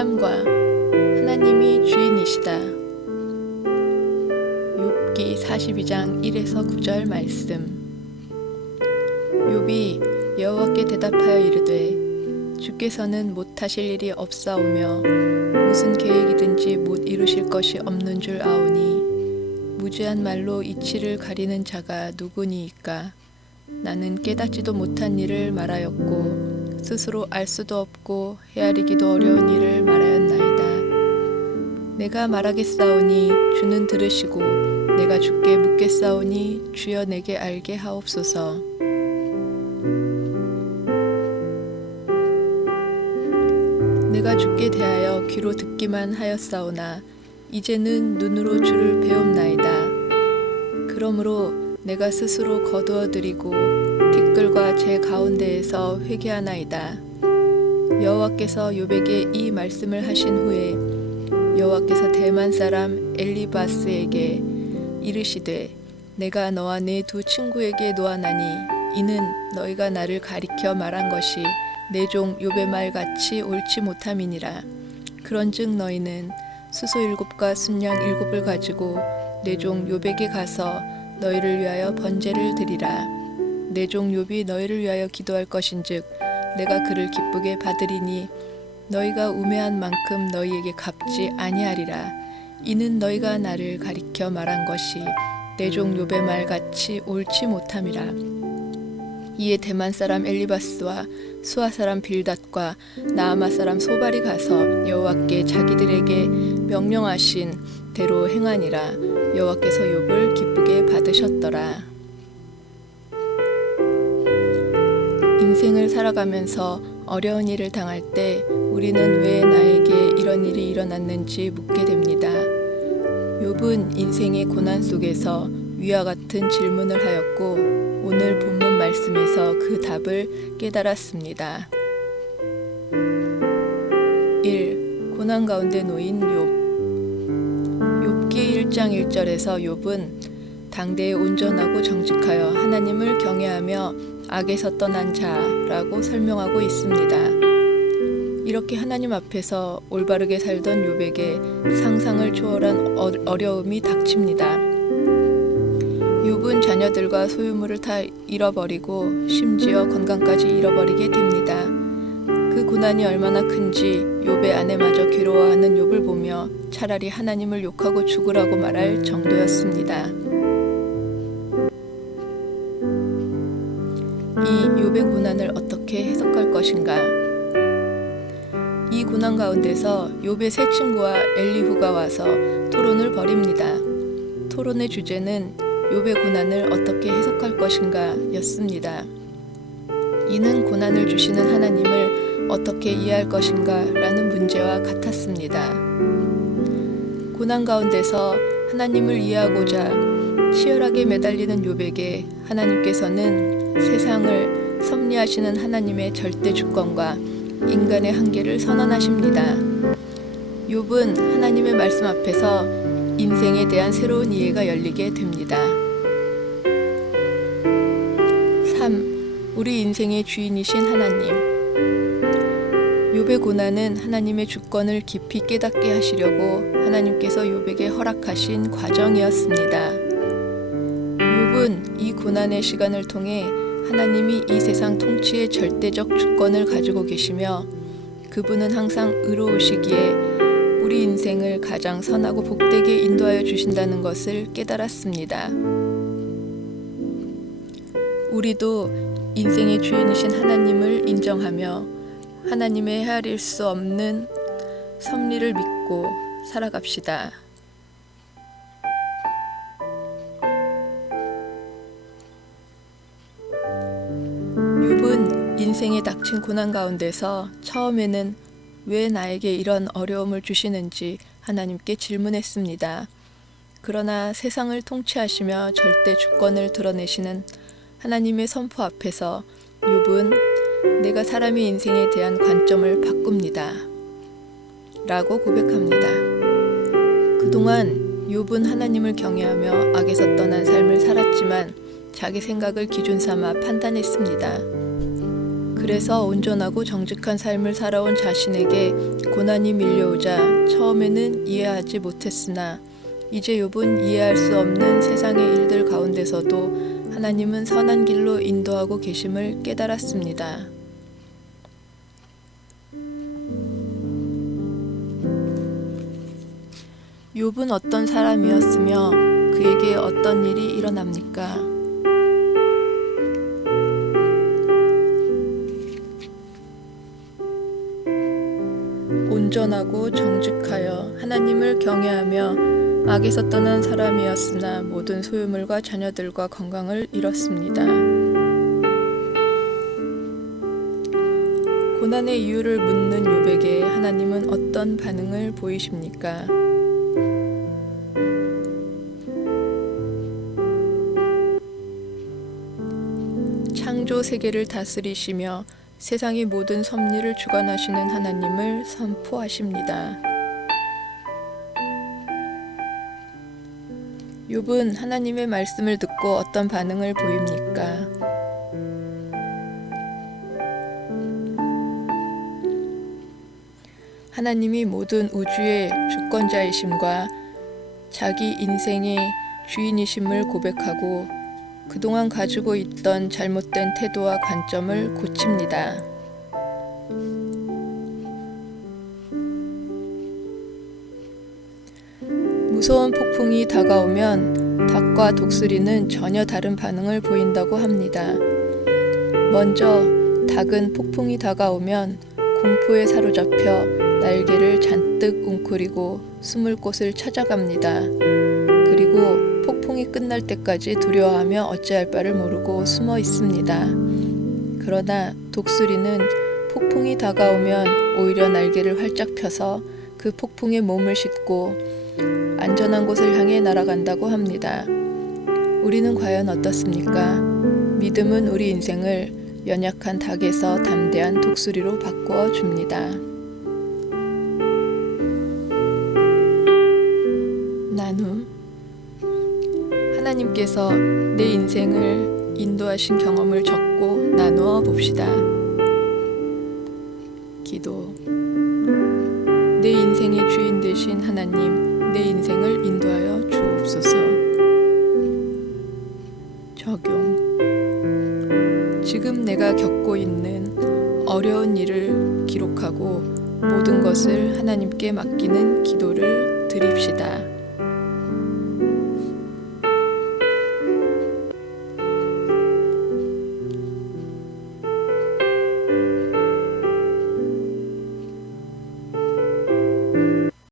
13과 하나님이 주인이시다. 욥기 42장 1에서 9절 말씀. 욥이 여호와께 대답하여 이르되 주께서는 못하실 일이 없사오며 무슨 계획이든지 못 이루실 것이 없는 줄 아오니 무지한 말로 이치를 가리는 자가 누구니이까. 나는 깨닫지도 못한 일을 말하였고 스스로 알 수도 없고 헤아리기도 어려운 일을 말하였나이다. 내가 말하겠사오니 주는 들으시고 내가 주께 묻겠사오니 주여 내게 알게 하옵소서. 내가 주께 대하여 귀로 듣기만 하였사오나 이제는 눈으로 주를 배움나이다. 그러므로 내가 스스로 거두어드리고 티끌과 제 가운데에서 회개하나이다. 여호와께서 욥에게 이 말씀을 하신 후에 여호와께서 대만 사람 엘리바스에게 이르시되 내가 너와 네 두 친구에게 노하나니 이는 너희가 나를 가리켜 말한 것이 내 종 욥의 말 같이 옳지 못함이니라. 그런즉 너희는 수소 7과 순양 7을 가지고 내 종 욥에게 가서 너희를 위하여 번제를 드리라. 내 종 욥이 너희를 위하여 기도할 것인즉 내가 그를 기쁘게 받으리니 너희가 우매한 만큼 너희에게 갚지 아니하리라. 이는 너희가 나를 가리켜 말한 것이 내 종 욥의 말 같이 옳지 못함이라. 이에 대만 사람 엘리바스와 수아 사람 빌닷과 나아마 사람 소발이 가서 여호와께 자기들에게 명령하신 대로 행하니라. 여호와께서 욥을 기쁘게 받으셨더라. 인생을 살아가면서 어려운 일을 당할 때 우리는 왜 나에게 이런 일이 일어났는지 묻게 됩니다. 욥은 인생의 고난 속에서 위와 같은 질문을 하였고 오늘 본문 말씀에서 그 답을 깨달았습니다. 1. 고난 가운데 놓인 욥. 욥기 1장 1절에서 욥은 당대에 온전하고 정직하여 하나님을 경외하며 악에서 떠난 자라고 설명하고 있습니다. 이렇게 하나님 앞에서 올바르게 살던 욥에게 상상을 초월한 어려움이 닥칩니다. 욥은 자녀들과 소유물을 다 잃어버리고 심지어 건강까지 잃어버리게 됩니다. 그 고난이 얼마나 큰지 욥의 아내마저 괴로워하는 욥을 보며 차라리 하나님을 욕하고 죽으라고 말할 정도였습니다. 이 욥의 고난을 어떻게 해석할 것인가? 이 고난 가운데서 욥의 세 친구와 엘리후가 와서 토론을 벌입니다. 토론의 주제는 욥의 고난을 어떻게 해석할 것인가 였습니다. 이는 고난을 주시는 하나님을 어떻게 이해할 것인가 라는 문제와 같았습니다. 고난 가운데서 하나님을 이해하고자 치열하게 매달리는 욥에게 하나님께서는 세상을 섭리하시는 하나님의 절대 주권과 인간의 한계를 선언하십니다. 욥은 하나님의 말씀 앞에서 인생에 대한 새로운 이해가 열리게 됩니다. 3. 우리 인생의 주인이신 하나님. 욥의 고난은 하나님의 주권을 깊이 깨닫게 하시려고 하나님께서 욥에게 허락하신 과정이었습니다. 욥은 이 고난의 시간을 통해 하나님이 이 세상 통치의 절대적 주권을 가지고 계시며 그분은 항상 의로우시기에 우리 인생을 가장 선하고 복되게 인도하여 주신다는 것을 깨달았습니다. 우리도 인생의 주인이신 하나님을 인정하며 하나님의 헤아릴 수 없는 섭리를 믿고 살아갑시다. 욥은 인생에 닥친 고난 가운데서 처음에는 왜 나에게 이런 어려움을 주시는지 하나님께 질문했습니다. 그러나 세상을 통치하시며 절대 주권을 드러내시는 하나님의 선포 앞에서 욥은 내가 사람의 인생에 대한 관점을 바꿉니다. 라고 고백합니다. 그동안 욥은 하나님을 경외하며 악에서 떠난 삶을 살았지만 자기 생각을 기준 삼아 판단했습니다. 그래서 온전하고 정직한 삶을 살아온 자신에게 고난이 밀려오자 처음에는 이해하지 못했으나 이제 욥은 이해할 수 없는 세상의 일들 가운데서도 하나님은 선한 길로 인도하고 계심을 깨달았습니다. 욥은 어떤 사람이었으며 그에게 어떤 일이 일어납니까? 온전하고 정직하여 하나님을 경외하며 악에서 떠난 사람이었으나 모든 소유물과 자녀들과 건강을 잃었습니다. 고난의 이유를 묻는 욥에게 하나님은 어떤 반응을 보이십니까? 창조 세계를 다스리시며 세상의 모든 섭리를 주관하시는 하나님을 선포하십니다. 욥은 하나님의 말씀을 듣고 어떤 반응을 보입니까? 하나님이 모든 우주의 주권자이심과 자기 인생의 주인이심을 고백하고 그동안 가지고 있던 잘못된 태도와 관점을 고칩니다. 무서운 폭풍이 다가오면 닭과 독수리는 전혀 다른 반응을 보인다고 합니다. 먼저 닭은 폭풍이 다가오면 공포에 사로잡혀 날개를 잔뜩 웅크리고 숨을 곳을 찾아갑니다. 그리고 폭풍이 끝날 때까지 두려워하며 어찌할 바를 모르고 숨어 있습니다. 그러나 독수리는 폭풍이 다가오면 오히려 날개를 활짝 펴서 그 폭풍에 몸을 싣고 안전한 곳을 향해 날아간다고 합니다. 우리는 과연 어떻습니까? 믿음은 우리 인생을 연약한 닭에서 담대한 독수리로 바꾸어 줍니다. 나눔. 하나님께서 내 인생을 인도하신 경험을 적고 나누어 봅시다. 기도. 내 인생의 주인 되신 하나님, 내 인생을 인도하여 주옵소서. 적용. 지금 내가 겪고 있는 어려운 일을 기록하고 모든 것을 하나님께 맡기는 기도를 드립시다.